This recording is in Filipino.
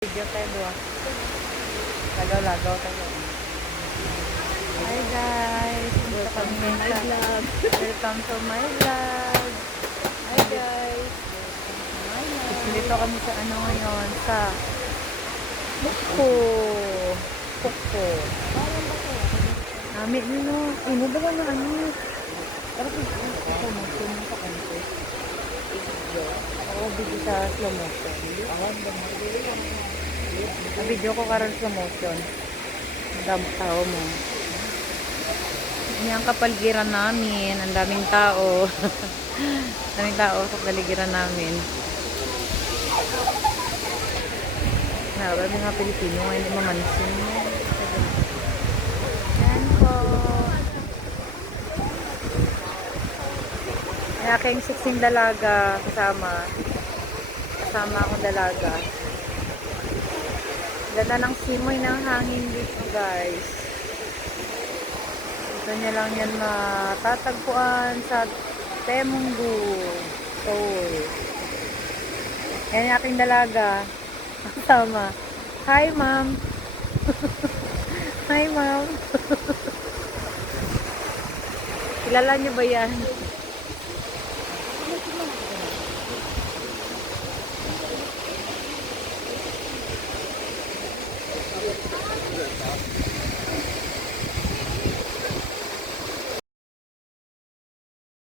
Video tayo doon. Lagaw-lagaw tayo. Hi guys! Punta kami ngayon sa vlog. Welcome to my vlog. Hi guys! Dito kami sa ano ngayon? Sa Puko. Puko. Namin no. Ano ba na ano? Parang ito mo. Sumo sa kanto. Ako video sa slow motion. Video ko karon slow motion. Ang tao mo. Yan ang kapaligiran namin. Ang daming tao. Daming tao sa kapaligiran namin. Marami mga Pilipino ngayon hindi mamansin. Yan po. May aking siksing dalaga kasama. Kasama akong dalaga. Ganda ng simoy ng hangin dito guys. Ito niya lang yan matatagpuan sa Temunggu. Seoul. Yan yung aking dalaga. Kasama. Hi ma'am. Hi ma'am. Kilala niyo ba yan?